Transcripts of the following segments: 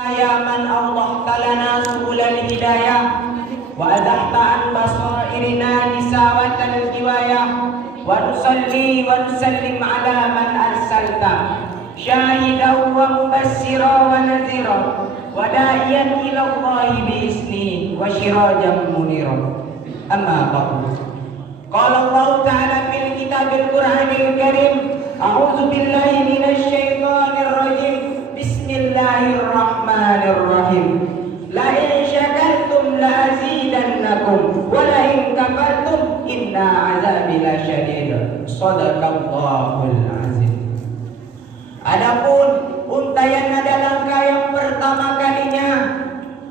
Ya man awdahta lana subulal hidayah wa adahta an basairina nisawatal hiwayah wa nusalli wa nusallim ala man arsalta syahidan wa mubassira wa nadhira wa da'iyan ila Allahi bi'izni wa syirajan munira. Amma ba'du. Qala Allah ta'ala fil kitabil Qur'anil Karim, a'udzu billahi minasy syaithanir rajim. Bismillahirrahmanirrahim. La in syakartum la azidannakum wa la in kafartum inna azabi lasyadid. Shadaqallahul azim. Adapun untayan nada langkah yang pertama kalinya,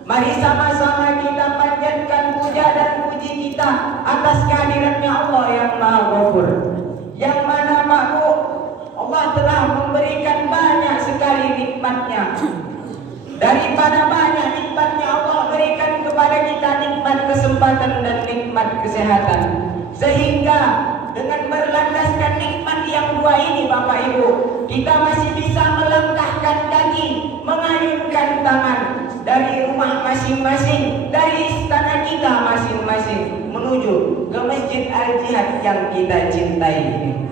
mari sama-sama kita panjatkan puja dan puji kita atas kehadirannya Allah yang Maha Ghafur, yang mana Pak Allah telah memberikan banyak sekali nikmatnya. Daripada banyak nikmatnya Allah berikan kepada kita nikmat kesempatan dan nikmat kesehatan, sehingga dengan berlandaskan nikmat yang dua ini Bapak Ibu, kita masih bisa melangkahkan kaki, mengayunkan tangan dari rumah masing-masing, dari istana kita masing-masing menuju ke Masjid Al-Jihad yang kita cintai ini.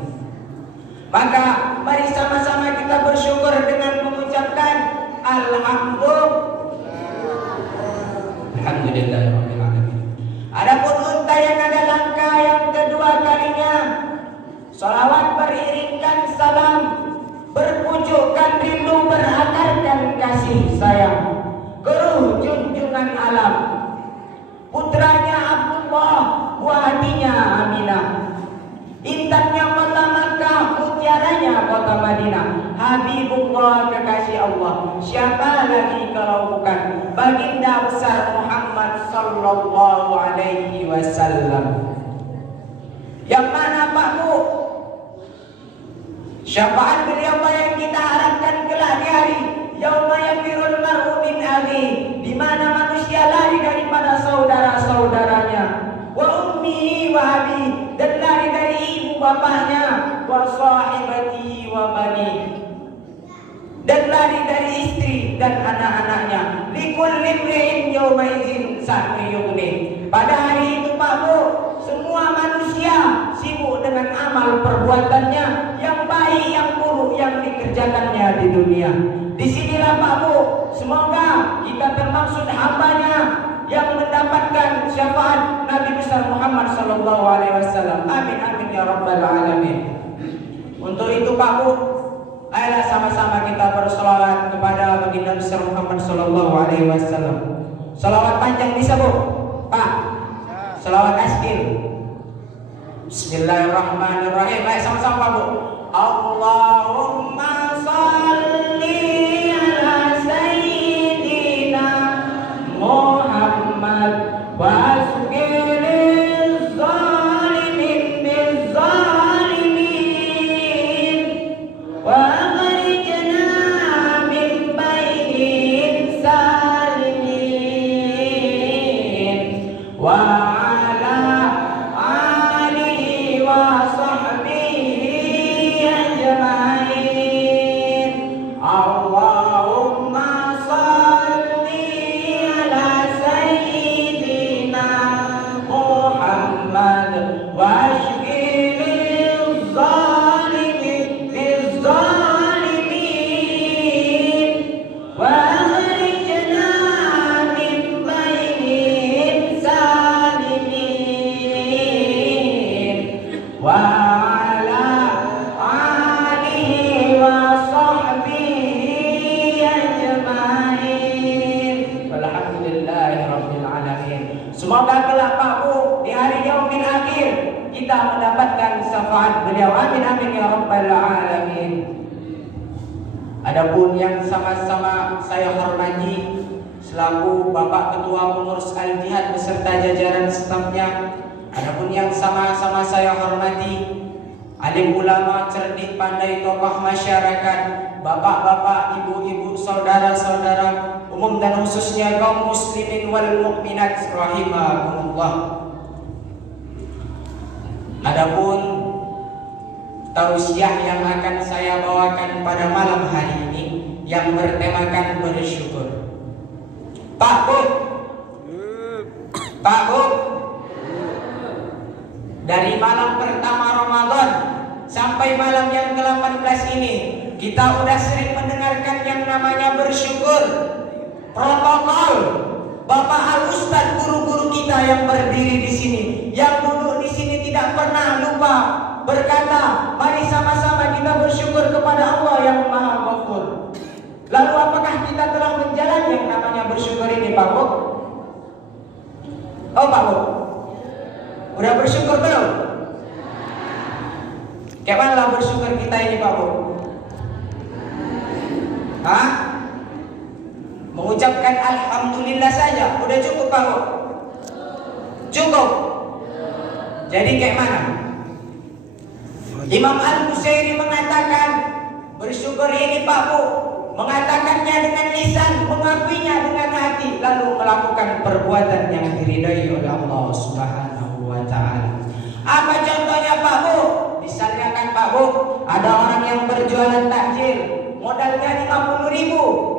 Maka mari sama-sama kita bersyukur dengan mengucapkan Alhamdulillahirabbil alamin. Adapun untayan ada langkah yang kedua kalinya, salawat beriringkan salam, berpucukkan rindu, berakarkan kasih sayang ke ruh junjungan alam, putranya Abdullah, buah hatinya Aminah, intannya kota Makkah, mutiaranya kota Madinah, Habibullah kekasih Allah. Siapa lagi kalau bukan baginda besar Muhammad sallallahu alaihi wasallam, yang mana Pak Bu, syafaat beliau yang kita harapkan kelak di hari yauma yafirul mar'u min akhi, di mana manusia lari daripada saudara-saudaranya, wa ummihi wa abi, dan lari dari ibu bapaknya, wa sahibati wa bani, dan lari dari istri dan anak-anaknya. Likulli imri'in yawma idzin sa'nu yughni. Pada hari itu Pak Bu, semua manusia sibuk dengan amal perbuatannya, yang baik yang buruk yang dikerjakannya di dunia. Disinilah Pak Bu, semoga kita termaksud hambanya yang mendapatkan syafaat Nabi besar Muhammad sallallahu alaihi wasallam. Amin amin ya rabbal alamin. Untuk itu Pak Bu, ayolah sama-sama kita berselawat kepada baginda besar Muhammad sallallahu alaihi wasallam. Selawat panjang bisa Bu? Pak. Selawat askil. Bismillahirrahmanirrahim. Ayo sama-sama Pak Bu. Allahumma shalli ala sayyidina Muhammad wa asqilil zalimin bizzalimin wa akhrijna min bainin salimin wa ala alihi wa sahbihi ajma'in. Allahumma shalli ala sayyidina Muhammad wa ashghilil zalimin bizzalimin wa akhrijna min bainin salimin wa ala alihi wa sahbihi ajma'in. Walhamdulillahirabbil alamin. Semoga kelak Pak Bu di hari yaumil akhir kita mendapatkan syafaat beliau. Amin amin ya rabbal alamin. Adapun yang sama-sama saya hormati selaku Bapak Ketua Pengurus Al-Jihad beserta jajaran stafnya, adapun yang sama-sama saya hormati alim ulama, cerdik, pandai, tokoh masyarakat, bapak-bapak, ibu-ibu, saudara-saudara, umum dan khususnya kaum muslimin wal mukminat rahimakumullah. Adapun tausiah yang akan saya bawakan pada malam hari ini yang bertemakan bersyukur. Pak Bu, Pak Bu, dari malam pertama Ramadan sampai malam yang ke-18 ini, kita udah sering mendengarkan yang namanya bersyukur. Protokol Bapak Al-Ustadz, guru-guru kita yang berdiri di sini, yang duduk di sini tidak pernah lupa berkata, mari sama-sama kita bersyukur kepada Allah yang Maha Ghafur. Lalu apakah kita telah menjalani yang namanya bersyukur ini, Pak Bu? Oh Pak Bu, udah bersyukur belum? Kayak mana bersyukur kita ini, Pak Bu? Hah? Mengucapkan alhamdulillah saja udah cukup, Pak Bu? Cukup. Jadi kayak mana? Imam Al-Busairi mengatakan bersyukur ini, Pak Bu, mengatakannya dengan lisan, mengakuinya dengan hati, lalu melakukan perbuatan yang diridhai oleh Allah Subhanahu wa Ta'ala. Apa contohnya, Pak Bu? Misalnya kan, Pak Bu, ada orang yang berjualan takjil, modalnya 50.000.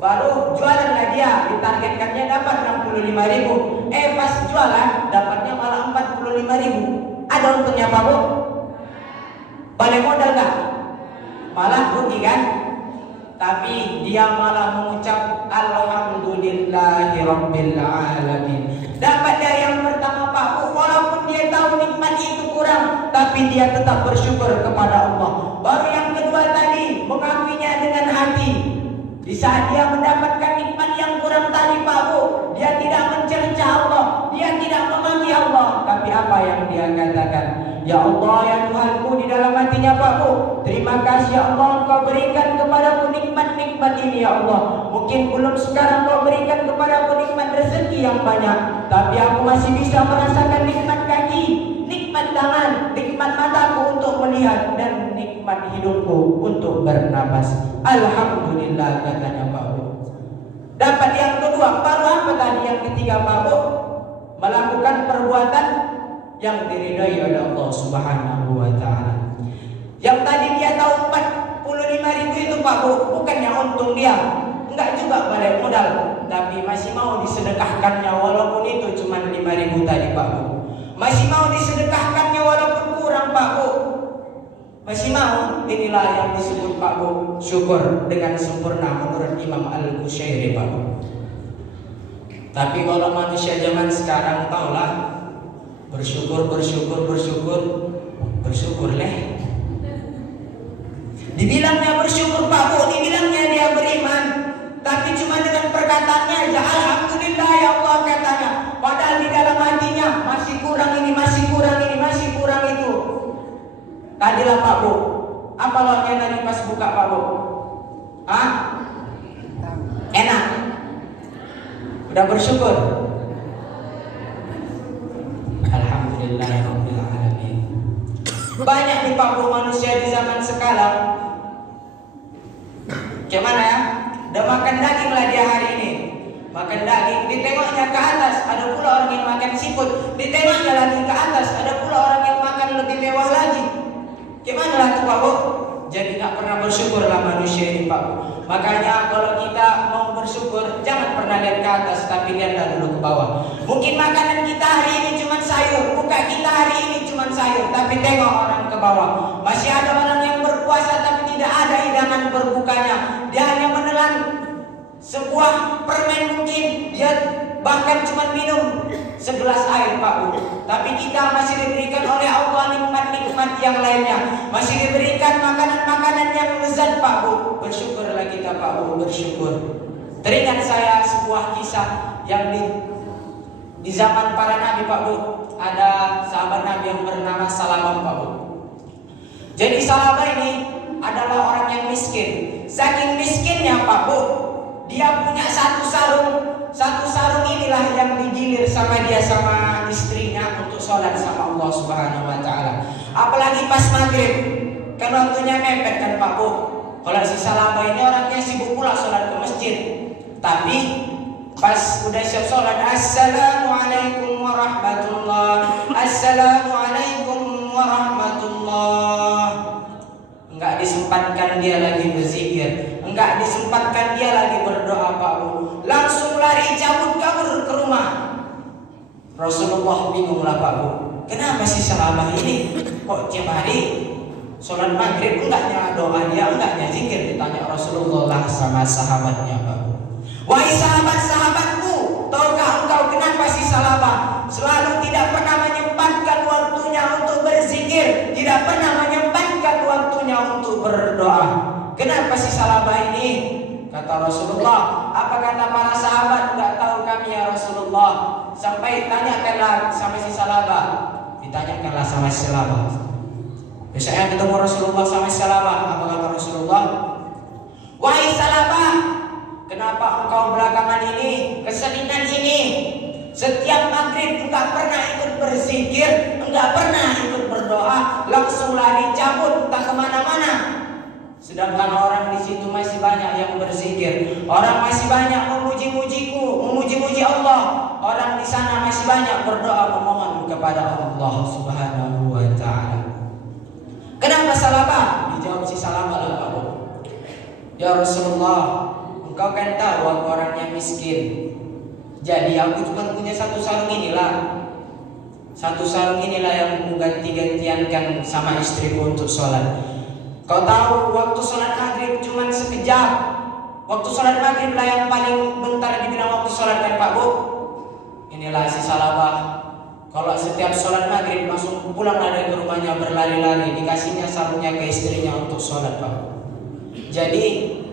Baru jualanlah dia, ditargetkannya dapat 65.000. Pas jualan dapatnya malah 45.000. Ada untungnya, Pak Bu? Balik modal gak? Malah rugi kan? Tapi dia malah mengucap alhamdulillahirabbil alamin. Dapat dia yang pertama, Pak Bu, walaupun dia tahu nikmat itu kurang, tapi dia tetap bersyukur kepada Allah. Baru yang kedua tadi, mengakuinya dengan hati. Di saat dia mendapatkan nikmat yang kurang tadi, Pak Bu, dia tidak mencerca Allah, dia tidak memaki Allah, tapi apa yang dia katakan? Ya Allah, ya Tuhanku, di dalam hatinya, Pak Bu, terima kasih ya Allah, Engkau berikan kepadaku nikmat-nikmat ini ya Allah. Mungkin belum sekarang Engkau berikan kepadaku nikmat rezeki yang banyak, tapi aku masih bisa merasakan nikmat kaki, nikmat tangan, nikmat mataku untuk melihat, dan nikmat hidupku untuk bernapas. Alhamdulillah, katanya Pak Bu. Dapat yang kedua, baru apa tadi yang ketiga, Pak Bu? Melakukan perbuatan yang diridhai oleh Allah Subhanahu wa Ta'ala. Yang tadi dia tahu 45.000 itu, Pak Bu, bukannya untung dia, enggak juga balik modal, tapi masih mau disedekahkannya walaupun itu cuma 5.000 tadi, Pak Bu. Masih mau disedekahkannya walaupun kurang, Pak Bu. Masih mau. Inilah yang disebut, Pak Bu, syukur dengan sempurna menurut Imam Al-Busairi, Pak Bu. Tapi kalau manusia zaman sekarang, taulah, bersyukur leh. Dibilangnya bersyukur, Pak Bu, dibilangnya dia beriman, tapi cuma dengan perkataannya aja alhamdulillah ya Allah, katanya. Padahal di dalam hatinya masih kurang ini, masih kurang ini, masih kurang itu. Tadilah, Pak Bu, apa lonya tadi pas buka, Pak Bu? Hah? Enak. Udah bersyukur? Alhamdulillahirabbil alamin. Banyak nih, Pak Bu, manusia di zaman sekarang. Gimana ya? Udah makan daging lah dia hari ini. Makan daging, ditengoknya ke atas, ada pula orang yang makan siput. Ditengoknya lagi ke atas, ada pula orang yang makan lebih mewah lagi. Gimana lah tuh, Pak Bu? Jadi gak pernah bersyukur lah manusia ini, Pak Bu. Makanya kalau kita mau bersyukur, jangan pernah lihat ke atas, tapi lihatlah dulu ke bawah. Mungkin makanan kita hari ini cuma sayur, buka kita hari ini cuma sayur, tapi tengok orang ke bawah. Masih ada orang yang berpuasa tapi tidak ada hidangan berbukanya. Dia hanya menelan sebuah permen, mungkin dia bahkan cuma minum segelas air, Pak Bu. Tapi kita masih diberikan oleh Allah nikmat-nikmat yang lainnya, masih diberikan makanan-makanan yang lezat, Pak Bu. Bersyukurlah kita, Pak Bu, bersyukur. Teringat saya sebuah kisah yang di zaman para nabi, Pak Bu. Ada sahabat Nabi yang bernama Salamah, Pak Bu. Jadi Salamah ini adalah orang yang miskin. Saking miskinnya, Pak Bu, dia punya satu sarung inilah yang digilir sama dia sama istrinya untuk sholat sama Allah Subhanahu wa Ta'ala. Apalagi pas maghrib, kan waktunya mepet kan, Pak Bu. Kalau si Salamah ini orangnya sibuk pula sholat ke masjid, tapi pas udah siap sholat, assalamualaikum warahmatullah, assalamualaikum warahmatullah, enggak disempatkan dia lagi berzikir, enggak disempatkan dia lagi berdoa Pak Bu. Langsung lari cabut kabur ke rumah. Rasulullah bingung lah Pak Bu. Kenapa si sahabat ini kok tiap hari sholat maghrib enggaknya doa dia, enggaknya zikir? Ditanya Rasulullah lah sama sahabatnya Pak Bu. Wahai sahabat-sahabatku, tahukah engkau kenapa si sahabat selalu tidak pernah menyempatkan waktunya untuk berzikir, tidak pernah menyempatkan waktunya untuk berdoa? Kenapa si sahabat ini? Kata Rasulullah, apa kata para sahabat? Enggak tahu kami ya Rasulullah. Sampai tanyakanlah sama si sahabat. Ditanyakanlah sama si sahabat. Besoknya ketemu Rasulullah sama si sahabat. Apa kata Rasulullah? Wahai sahabat, kenapa engkau belakangan ini, keseringan ini, setiap maghrib enggak pernah ikut berzikir, enggak pernah ikut berdoa, langsung lari cabut entah kemana-mana. Sedangkan orang di situ masih banyak yang berzikir, orang masih banyak memuji-mujiku, memuji-muji Allah. Orang di sana masih banyak berdoa memohon kepada Allah Subhanahu wa Ta'ala. Kenapa sahabat? Dijawab si sahabat lah Pak. Ya Rasulullah, engkau kan tahu aku orangnya miskin. Jadi aku cuma punya satu sarung inilah. Satu sarung inilah yang aku ganti-gantiankan sama istriku untuk sholat. Kau tahu waktu sholat maghrib cuma sekejap. Waktu sholat maghrib lah yang paling bentar dibilang waktu sholat kan Pak Bu. Inilah si salabah. Kalau setiap sholat maghrib langsung pulanglah dari rumahnya berlari-lari. Dikasihnya sarungnya ke istrinya untuk sholat Pak Bu. Jadi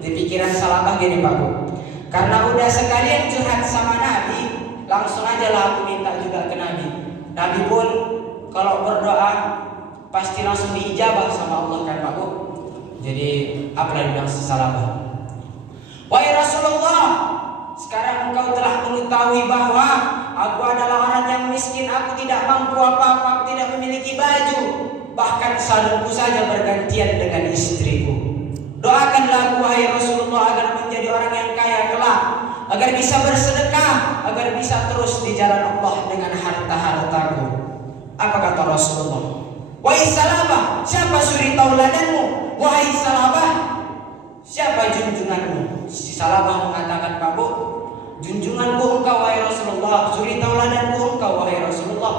di pikiran salabah gini Pak Bu. Karena udah sekalian curhat sama Nabi, langsung aja lah aku minta juga ke Nabi. Nabi pun kalau berdoa pasti langsung diijabah sama Allah kan Pak Bu. Jadi apa yang bilang sahabat? Wahai Rasulullah, sekarang engkau telah mengetahui bahwa aku adalah orang yang miskin, aku tidak mampu apa-apa, aku tidak memiliki baju, bahkan sarungku saja bergantian dengan istriku. Doakanlah aku wahai Rasulullah agar menjadi orang yang kaya kelak, agar bisa bersedekah, agar bisa terus di jalan Allah dengan harta-hartaku. Apa kata Rasulullah? Wahai sahabat, siapa suri tauladanmu? Wahai sahabat, siapa junjunganmu? Si sahabat mengatakan, Pak Bu, junjunganku engkau wahai Rasulullah, suri tauladanku engkau wahai Rasulullah.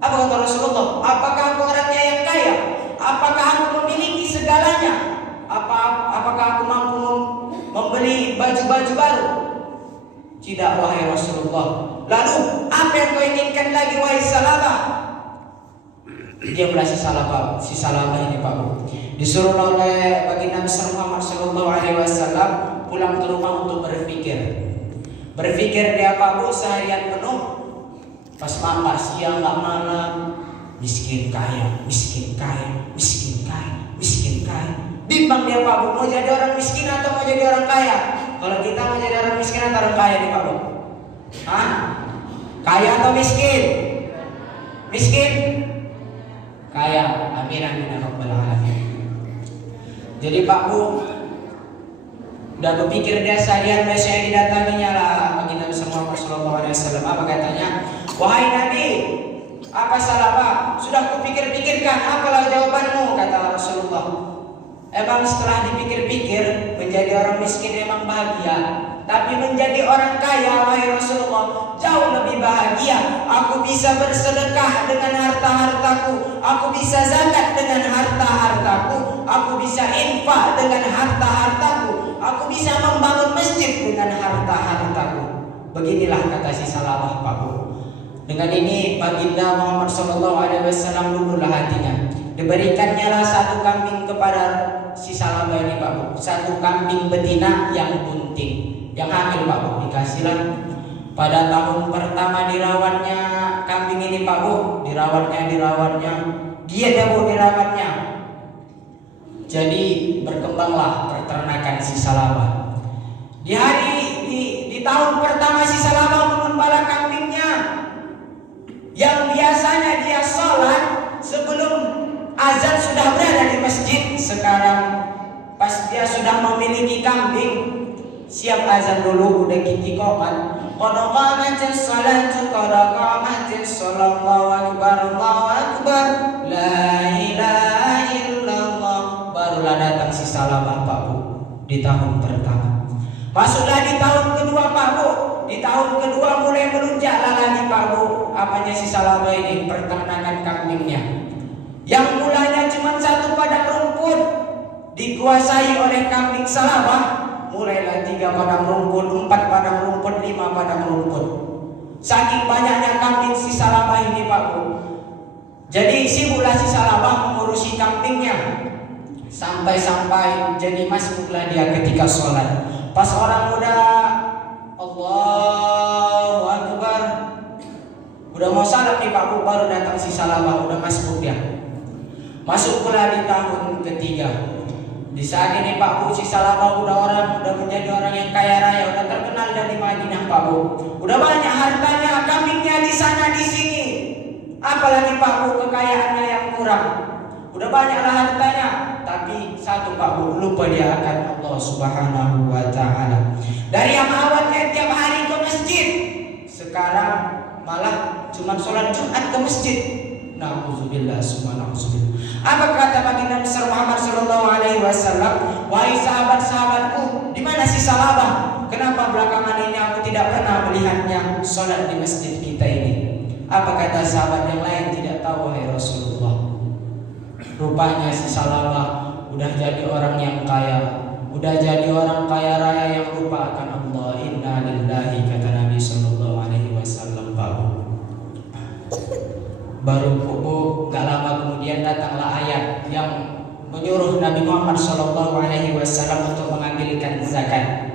Apa kata Rasulullah? Apakah aku orangnya yang kaya? Apakah aku memiliki segalanya? Apakah aku mampu membeli baju-baju baru? Tidak wahai Rasulullah. Lalu apa yang kau inginkan lagi wahai sahabat? Dia belah si sahabat ini Pak Bu. Disuruh oleh baginda Muhammad sallallahu alaihi wasallam pulang ke rumah untuk berpikir. Berpikir dia Pak Bu seharian penuh. Pas makan siang nggak malam, miskin kaya, miskin kaya, miskin kaya, miskin kaya. Bimbang dia Pak Bu, mau jadi orang miskin atau mau jadi orang kaya? Kalau kita mau jadi orang miskin atau orang kaya nih Pak Bu? Hah? Kaya atau miskin? Miskin? Kaya. Amin amin ya rabbal alamin. Jadi Pak Bu udah berpikir dia seharian, biasanya didatanginya lah bagi Nabi Muhammad sallallahu alaihi wasallam. Apa katanya? Wahai Nabi, apa salah Pak? Sudah kupikir-pikirkan, apalah jawabanmu? Kata Rasulullah. Emang setelah dipikir-pikir, menjadi orang miskin memang bahagia, tapi menjadi orang kaya wahai Rasulullah jauh lebih bahagia. Aku bisa bersedekah dengan harta-hartaku, aku bisa zakat dengan harta-hartaku, aku bisa infak dengan harta-hartaku, aku bisa membangun masjid dengan harta-hartaku. Beginilah kata si sahabat Pak Bu. Dengan ini baginda Muhammad sallallahu alaihi wasallam luluhlah hatinya. Diberikannya lah satu kambing kepada si sahabat ini Pak Bu. Satu kambing betina yang bunting, yang hamil Pak Bu. Dikasihlah. Pada tahun pertama dirawatnya kambing ini Pak Bu, dirawatnya dia Bu dirawatnya. Jadi berkembanglah peternakan si sahabat. Di tahun pertama si sahabat mengembala kambingnya, yang biasanya dia sholat sebelum azan sudah berada di masjid. Sekarang pas dia sudah memiliki kambing, siap azan dulu udah iqamat. Qad qamatis salatu qad qamatis shalallahu akbar Allahu akbar la ilaha illallah. Barulah datang si sahabat Pak Bu. di tahun pertama. Masuklah di tahun kedua Pak Bu. Di tahun kedua mulai melonjaklah lagi Pak Bu. Apanya si Salabah ini? Peternakan kambingnya. Yang mulanya cuma 1 padang rumput dikuasai oleh kambing Salabah, mulailah 3 padang rumput, 4 padang rumput, 5 padang rumput. Saking banyaknya kambing si Salabah ini Pak Bu. Jadi sibuklah si Salabah mengurusi kambingnya. Sampai-sampai jadi masbuklah dia ketika sholat. Pas orang udah Allahu Akbar, udah mau salat nih Pak Bu, baru datang si Salabah, udah masbuk dia. Masuk pula di tahun ketiga. Di saat ini Pak Bu, si Salabah udah menjadi orang yang kaya raya, udah terkenal dari Madinah Pak Bu. Udah banyak hartanya, kambingnya di sana di sini. Apalagi Pak Bu, kekayaannya yang kurang. Udah banyaklah hartanya, tapi satu Pak Bu, lupa dia akan Allah Subhanahu wa Ta'ala. Dari yang awalnya tiap hari ke masjid, sekarang malah cuma sholat Jumat ke masjid. Na'udzubillah, subhanallah. Apa kata baginda besar Muhammad sallallahu alaihi wasallam? Wahai sahabat-sahabatku, di mana si Salabah? Kenapa belakangan ini aku tidak pernah melihatnya sholat di masjid kita ini? Apa kata sahabat yang lain? Tidak tahu wahai Rasulullah. Rupanya si Salabah udah jadi orang yang kaya, udah jadi orang kaya raya yang lupa akan Allah. Inna lillahi, kata Nabi sallallahu alaihi wasallam. Baru gak lama kemudian datanglah ayat yang menyuruh Nabi Muhammad sallallahu alaihi wasallam untuk mengambilkan zakat.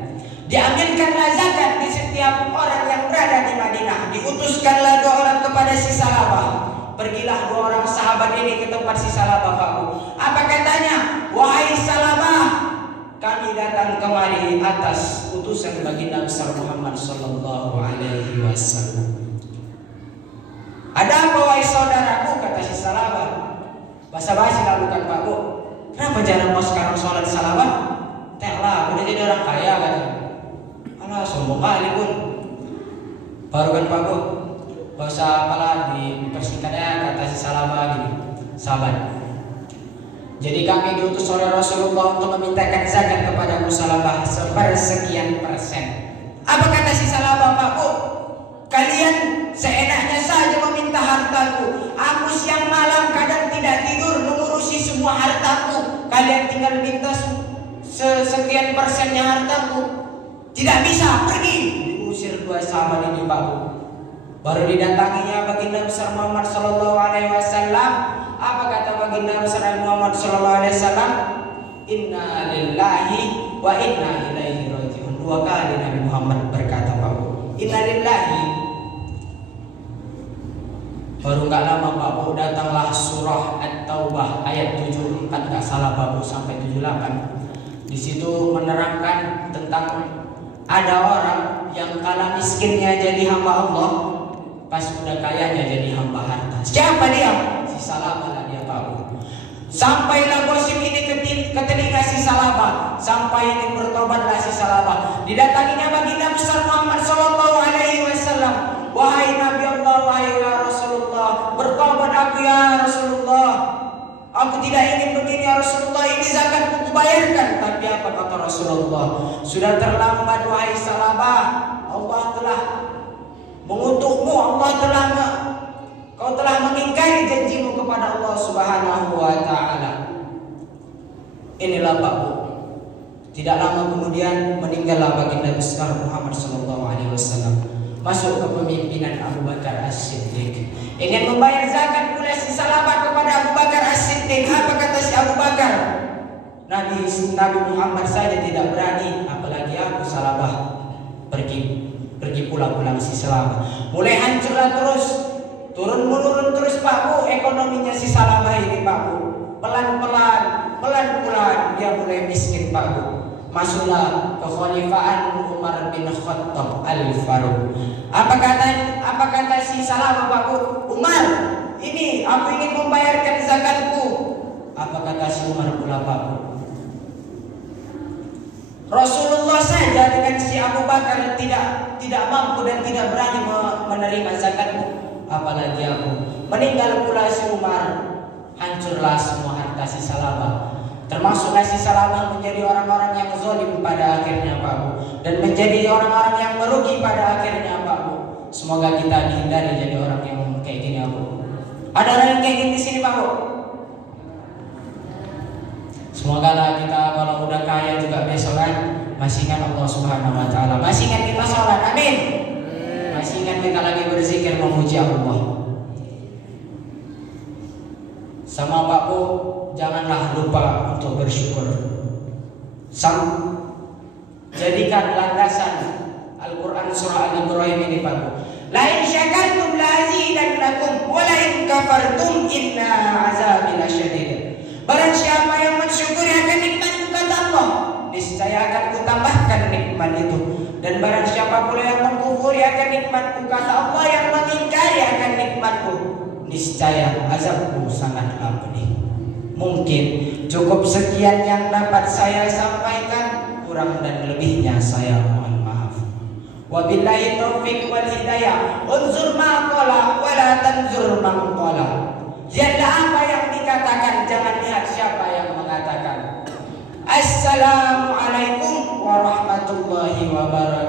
Diambilkanlah zakat di setiap orang yang berada di Madinah. Diutuskanlah 2 orang kepada si Salabah. Pergilah 2 orang sahabat ini ke tempat si Salabah Pak Bu. Apa katanya? Wahai Salabah, kami datang kemari atas utusan baginda besar Muhammad sallallahu alaihi wasallam. Ada apa wahai saudaraku? Kata si Salabah. Basa-basi lakukan Pak Bu. Kenapa jarang mau sekarang sholat Salabah? Teklah, udah jadi orang kaya kan? Alah, sombong kali pun. Baru kan Pak Bu, gak usah apalah dipersingkat ya, kata si Salabah gini. Sahabat, jadi kami diutus oleh Rasulullah untuk memintakan zakat kepada Salabah sepersekian persen. Apa kata si Salabah Pak Bu? Kalian seenaknya saja meminta hartaku. Aku siang malam kadang tidak tidur mengurusi semua hartaku. Kalian tinggal minta sekian persennya hartaku. Tidak bisa, pergi. Diusir 2 sahabat ini Pak Bu. Baru didatanginya baginda besar Muhammad sallallahu alaihi wasallam. Apa kata baginda besar Muhammad sallallahu alaihi wasallam? Inna lillahi wa inna ilaihi raji'un. 2 kali Nabi Muhammad berkata Pak Bu, inna lillahi. Baru gak lama Pak Bu, datanglah surah At-Taubah ayat 74, gak salah Pak Bu, sampai 78. Di situ menerangkan tentang ada orang yang kala miskinnya jadi hamba Allah, pas udah kayanya jadi hamba harta. Siapa dia? Si Salabah dia Pak Bu. Sampailah gosip ini ke telinga si Salabah. Sampai ini bertobatlah si Salabah. Didatanginya baginda besar Muhammad sallallahu alaihi wasallam. Wahai Nabi Allah, wahai ya Rasulullah, bertobat aku ya Rasulullah. Aku tidak ingin begini ya Rasulullah, ini zakatku kubayarkan. Tapi apa kata Rasulullah? Sudah terlambat wahai Salabah. Allah telah mengutukmu, kau telah mengingkari janjimu kepada Allah Subhanahu wa Ta'ala. Inilah Pak Bu. Tidak lama kemudian meninggallah baginda besar Muhammad sallallahu alaihi wasallam. Masuk ke pemimpinan Abu Bakar As-Siddiq. Ingin membayar zakat pula si Salabah kepada Abu Bakar As-Siddiq. Apa kata si Abu Bakar? Nabi Muhammad saja tidak berani, apalagi aku Salabah. Pergi pulang si Salabah. Mulai hancurlah terus, turun menurun terus Pak Bu, ekonominya si Salabah ini Pak Bu. Pelan-pelan dia mulai miskin Pak Bu. Masuklah kekhalifahan Umar bin Khattab Al-Faruq. Apa kata si Salabah Pak Bu? Umar, ini aku ingin membayarkan zakatku. Apa kata si Umar pula Pak Bu? Rasulullah saja dengan si Abu Bakar tidak mampu dan tidak berani menerima zakatmu, apalagi aku. Meninggal pula si Umar, hancurlah semua harta si Salabah. Termasuk kasih salamah menjadi orang-orang yang zalim pada akhirnya Pak Bu, dan menjadi orang-orang yang merugi pada akhirnya Pak Bu. Semoga kita dihindari jadi orang yang kayak gini Pak Bu. Ada orang yang kayak gini di sini Pak Bu? Semoga lah kita kalau udah kaya juga besok kan masih ingat Allah Subhanahu wa taala, masih ingat kita sholat, amin. Masih ingat kita lagi berzikir memuji Allah. Sama Pak Bu, janganlah lupa untuk bersyukur. Jadikan landasan Al-Quran surah Al-Ibrahim ini Pak Bu. La in syakartum la azidannakum wa la in kafartum inna azabi lasyadid. Barang siapa yang mensyukuri akan nikmatku kata Allah, niscaya akan kutambahkan nikmat itu. Dan barang siapa pula yang mengkufuri akan nikmatku kata Allah, yang mengingkari akan nikmatku, niscaya azabku sangatlah pedih. Mungkin cukup sekian yang dapat saya sampaikan, kurang dan lebihnya saya mohon maaf. Wabillahi taufiq wal hidayah. Unzur ma qala wa la tanzur man qala. Lihatlah apa yang dikatakan, jangan lihat siapa yang mengatakan. Assalamualaikum warahmatullahi wabarakatuh.